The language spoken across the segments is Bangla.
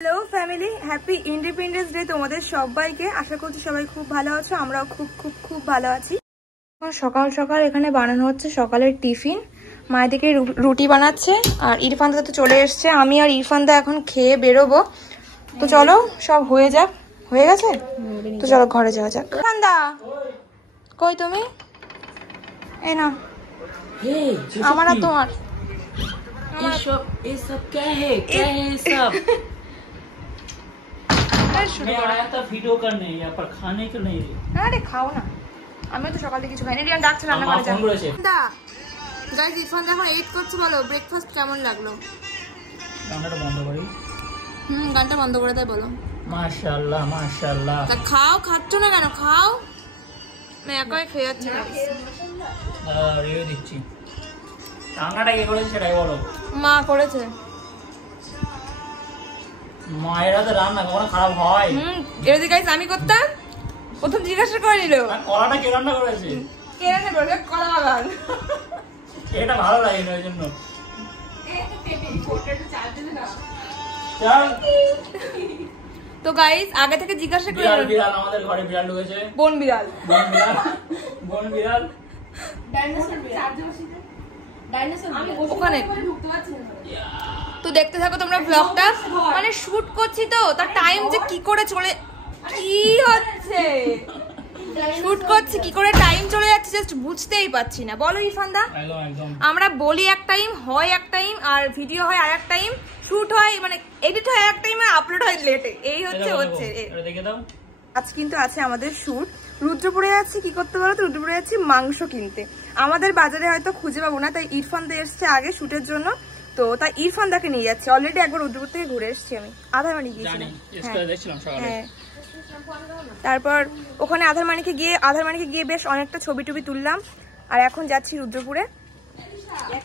Hello family, happy independence day তোমাদের সবাইকে। আশা করছি সবাই খুব ভালো আছো, আমরাও খুব খুব খুব ভালো আছি। সকাল সকাল এখানে বানানো হচ্ছে সকালের টিফিন। মায়ের দিকে রুটি বানাচ্ছে আর ইরফান দা তো চলে এসছে। আমি আর ইরফান দা এখন খেয়ে বেরোবো। তো চলো সব হয়ে যাক। হয়ে গেছে তো চলো ঘরে যাওয়া যাক। ইরফান দা কই তুমি? এই না আমার আর তোমার ये सब क्या है सब मैं आया था वीडियो करने यहाँ पर खाने के नहीं रे। আরে খাও না, আমিও তো সকালে কিছু খাইনি। রিয়ান ডাকছে রান্না করে যাবো। দা গাইস, ইরফান যখন 8 করছে, বলো ব্রেকফাস্ট কেমন লাগলো? গানটা বন্ধ করি। গানটা বন্ধ করে দেয় বলো। মাশাআল্লাহ মাশাআল্লাহ। তা খাও, খাচ্ছ না কেন? খাও। আমি একাই খেয়ে যাচ্ছি না। রিভিউ দিচ্ছি। রান্নাটা কে করেছে সেটাই বলো। মা করেছে। মায়ের হাতে রান্না কখনো খারাপ হয়? এটা গাইস আমি করতাম। প্রথম জিজ্ঞাসা করে নিল কলাটা কে রান্না করেছে। কে রান্না করেছে? কলা বাগান। এটা ভালো লাগে না, ওই জন্য চল। তো গাইস আগে থেকে জিজ্ঞাসা করে বিড়াল বিড়াল আমাদের ঘরে বিড়াল ঢুকেছে। বন বিড়াল। বন বিড়াল বন বিড়াল ডাইনোসর বিড়াল। ওখানে তো দেখতে থাকো তোমরা ব্লগটা। মানে শুট করছি তো তার টাইম যে কি করে চলে, কি হচ্ছে, শুট করছি কি করে টাইম চলে যাচ্ছে জাস্ট বুঝতেই পারছি না। বলো ইরফান দা। আমরা বলি এক টাইম, হয় এক টাইম, আর ভিডিও হয় আর এক টাইম, শুট হয় মানে এডিট হয় এক টাইম, আর আপলোড হয় লেটে। এই হচ্ছে দেখে দাও। আজ কিন্তু আছে আমাদের শুট। রুদ্রপুরে যাচ্ছি কি করতে বলো তো? রুদ্রপুরে যাচ্ছি মাংস কিনতে। আমাদের বাজারে হয়তো খুঁজে পাবো না, তাই ইরফান দা এসছে আগে শুটের জন্য। তো তাই ইরফান দাকে নিয়ে যাচ্ছি। অলরেডি একবার রুদ্রপুর থেকে ঘুরে এসছি আমি। আধারমানি গিয়েছিলাম। হ্যাঁ, তারপর ওখানে আধারমানিকে গিয়ে বেশ অনেকটা ছবি টবি তুললাম। আর এখন যাচ্ছি রুদ্রপুরে।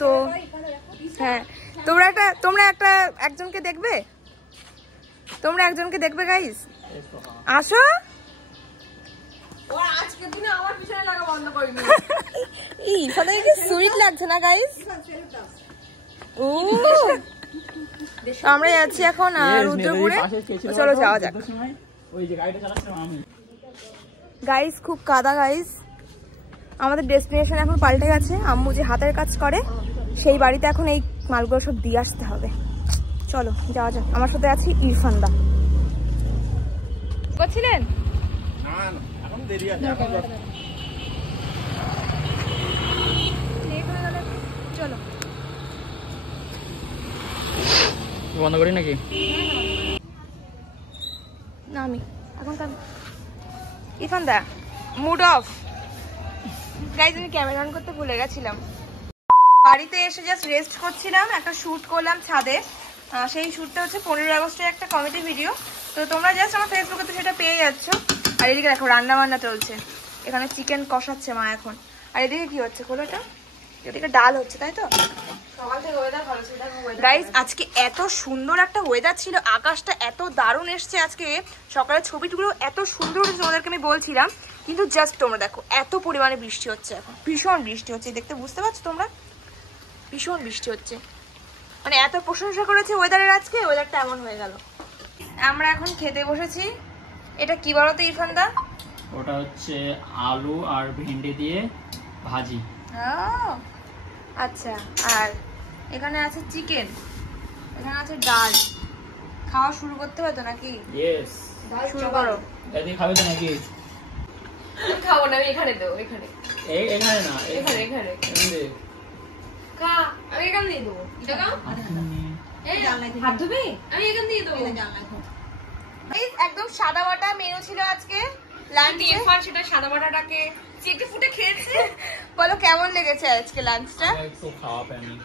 তো হ্যাঁ, তোমরা একজনকে দেখবে, গাইস আসো। আজকের দিনে আমার পিছনে লাগা বন্ধ করিনি। সুইট লাগছে না গাইস? আমরা যাচ্ছি এখন রুদ্রপুরে। চলো যাওয়া যাক। গাইস খুব কাদা গাইস। আমাদের ডেস্টিনেশন এখন পাল্টে গেছে। আম্মু যে হাতের কাজ করে সেই বাড়িতে এখন এই মালগুলো সব দিয়ে আসতে হবে। চলো যাওয়া যাক। আমার সাথে আছে ইরফান দা। করছিলেন চলো বন্ধ করি নাকি? না আমি এখন ইরফান দা মুড অফ। গাইজ আমি ক্যামেরা অন করতে ভুলে গেছিলাম। বাড়িতে এসে জাস্ট রেস্ট করছিলাম। একটা শ্যুট করলাম ছাদে। সেই শ্যুটটা হচ্ছে 15 আগস্টের একটা কমেডি ভিডিও। তো তোমরা জাস্ট আমার ফেসবুকে তো সেটা পেয়ে যাচ্ছ। আর এদিকে দেখো রান্না বান্না চলছে। এখানে চিকেন কষাচ্ছে মা এখন। আর এদিকে কি হচ্ছে কোলোটা? এদিকে ডাল হচ্ছে, তাই তো? গাইস আজকে এত সুন্দর একটা ওয়েদার ছিল, আকাশটা এত দারুণ এসছে আজকে। সকালের ছবিগুলো এত সুন্দর হয়েছে তোমাদেরকে আমি বলছিলাম। কিন্তু জাস্ট তোমরা দেখো এত পরিমাণে বৃষ্টি হচ্ছে এখন। ভীষণ বৃষ্টি হচ্ছে, দেখতে বুঝতে পারছো তোমরা? ভীষণ বৃষ্টি হচ্ছে। মানে এত প্রশংসা করেছে ওয়েদারের, আজকে ওয়েদারটা এমন হয়ে গেল। আমরা এখন খেতে বসেছি। এটা কি বলো তো ইরফান দা? ওটা হচ্ছে আলু আর ভেন্ডি দিয়ে ভাজি। আচ্ছা, আর এখানে আছে চিকেন, এখানে আছে ডাল। খাওয়া শুরু করতে হবে তো নাকি? ইয়েস, শুরু করো। এদি খাবে তো নাকি? খাবো না আমি, এখানে দেবো। এখানে না, এখানে খা। আমি এখান দিয়ে দেবো। হাত ধুবি? আমি এখান দিয়ে দেবো। একদম সাদা বাটা মেনু ছিল আজকে লাঞ্চে। ইরফান সেটা সাদা বাটাটাকে চেটে ফুটে খেয়েছে। বলো কেমন লেগেছে আজকে লাঞ্চটা? একটু খাওয়া প্রেমী,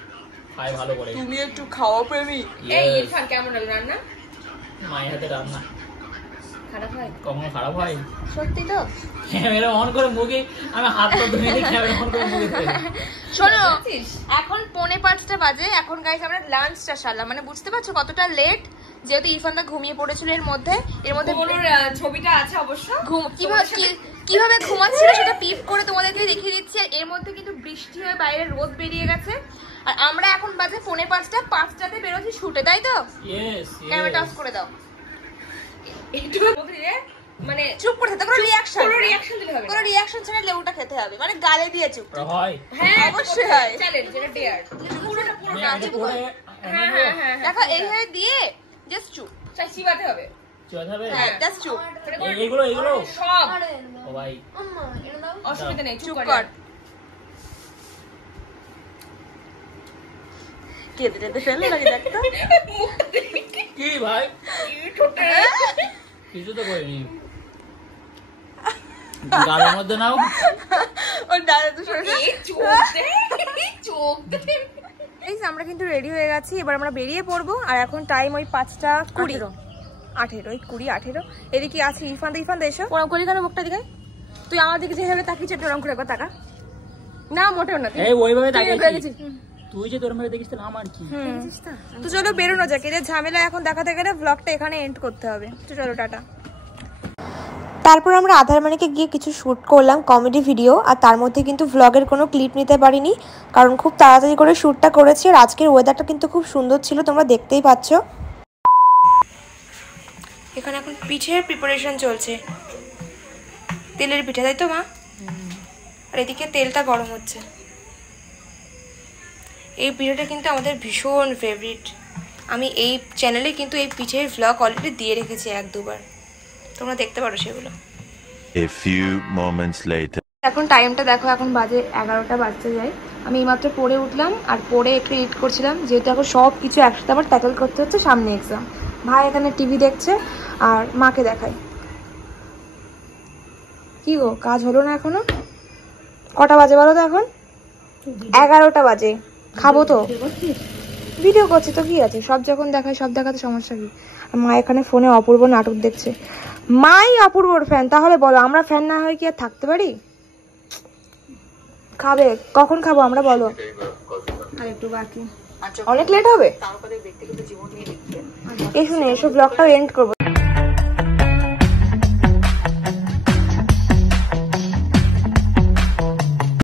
খাই ভালো করে। তুমি একটু খাওয়া প্রেমী। এই ইরফান কেমন লাগলো রান্না? মায়ের হাতে রান্না খারাপ হয়? কখনো খারাপ হয়? সত্যি তো? ক্যামেরা অন করে মুখে আমি হাত তো ধুয়ে দিয়ে ক্যামেরা অন করে মুখে। শোনো এখন 4:45 বাজে। এখন গাইস আমরা লাঞ্চটা সারলাম। মানে বুঝতে পারছো কতটা লেট? যেহেতু ইরফান দা ঘুমিয়ে পড়েছিল এর মধ্যে ওর ছবিটা আছে অবশ্য। কিভাবে ঘুমাচ্ছিল সেটা পিপ করে তোমাদেরকে দেখিয়ে দিচ্ছি। আর এর মধ্যে কিন্তু বৃষ্টি হয়ে বাইরে রোদ বেরিয়ে গেছে। আর আমরা এখন বাজে 4:45, 5টাতে বেরোচ্ছি শুটে, তাই তো? ক্যামেরাটা অফ করে দাও। একটু মানে চুপ করে থাকতে, কোনো রিঅ্যাকশন দিলে হবে না। কোনো রিঅ্যাকশন ছাড়া লেবুটা খেতে হবে, মানে গালে দিয়ে চুপ হয়। হ্যাঁ অবশ্যই হয়, চ্যালেঞ্জ, এটা ডেয়ার। পুরোটা চুপ করে। হ্যাঁ দেখো এইভাবে দিয়ে জাস্ট চুপ, চাই চিবাতে হবে। হ্যাঁ জাস্ট চুপ। এইগুলো সব ও ভাই আম্মা এটা দাও, অসুবিধা নেই, চুপ কর। কেটে কেটে ফেলে লাগে দেখতো। কি ভাই কিছু তো করিনি, গালের মধ্যে নাও। ওর দাদা তো সরে আমরা কিন্তু রেডি হয়ে গেছি, এবার আমরা বেরিয়ে পড়বো। আর এখন টাইম ওই 5:20, 18 এদিকে আছে ইরফান এসো। ওরকম করি কেন মুখটা দিকে? তুই আমার দিকে যেভাবে তাকিয়েছিস ওরকম করে একবার তাকা। না মোটেও না, এই ওইভাবে তাকিয়েছিস তুই, যে তোর মেয়ে দেখিস তাহলে আমার কি? তো চলো বেরোনো যাক, এদের ঝামেলা এখন দেখাতে গেলে ব্লগটা এখানে এন্ড করতে হবে। তো চলো টাটা। তারপর আমরা আধারমানিকে গিয়ে কিছু শ্যুট করলাম কমেডি ভিডিও, আর তার মধ্যে কিন্তু ভ্লগের কোনো ক্লিপ নিতে পারিনি কারণ খুব তাড়াতাড়ি করে শ্যুটটা করেছি। আর আজকের ওয়েদারটা কিন্তু খুব সুন্দর ছিল, তোমরা দেখতেই পাচ্ছ। এখানে এখন পিঠের প্রিপারেশন চলছে, তেলের পিঠে, তাই তো মা? আর এদিকে তেলটা গরম হচ্ছে। এই পিঠেটা কিন্তু আমাদের ভীষণ ফেভারিট। আমি এই চ্যানেলে কিন্তু এই পিঠের ভ্লগ অলরেডি দিয়ে রেখেছি 1-2 বার, তোমরা দেখতে পারো সেগুলো। A few moments later. এখন টাইমটা দেখো, এখন বাজে 11টা বাজতে যায়। আমি এইমাত্র পড়ে উঠলাম, আর পড়ে একটু এডিট করছিলাম, যেহেতু এখন সব কিছু একসাথে আবার ট্যাকল করতে হচ্ছে, সামনে এক্সাম। ভাই এখানে টিভি দেখছে আর মাকে দেখাই। কি গো, কাজ হলো না এখনো? কটা বাজে বলো তো? এখন 11টা বাজে। খাবো তো, ভিডিও করছি তো কি আছে, সব যখন দেখায় সব দেখাতে সমস্যা কি? আর মা এখানে ফোনে অপূর্ব নাটক দেখছে। মাই অপূর্বর ফ্যান, তাহলে বলো আমরা ফ্যান না হয়ে কি আর থাকতে পারি? খাবে কখন খাবো আমরা বলো? আর একটু বাকি, অনেক লেট হবে। এই শুনে এসব ব্লগটাও এন্ড করবো।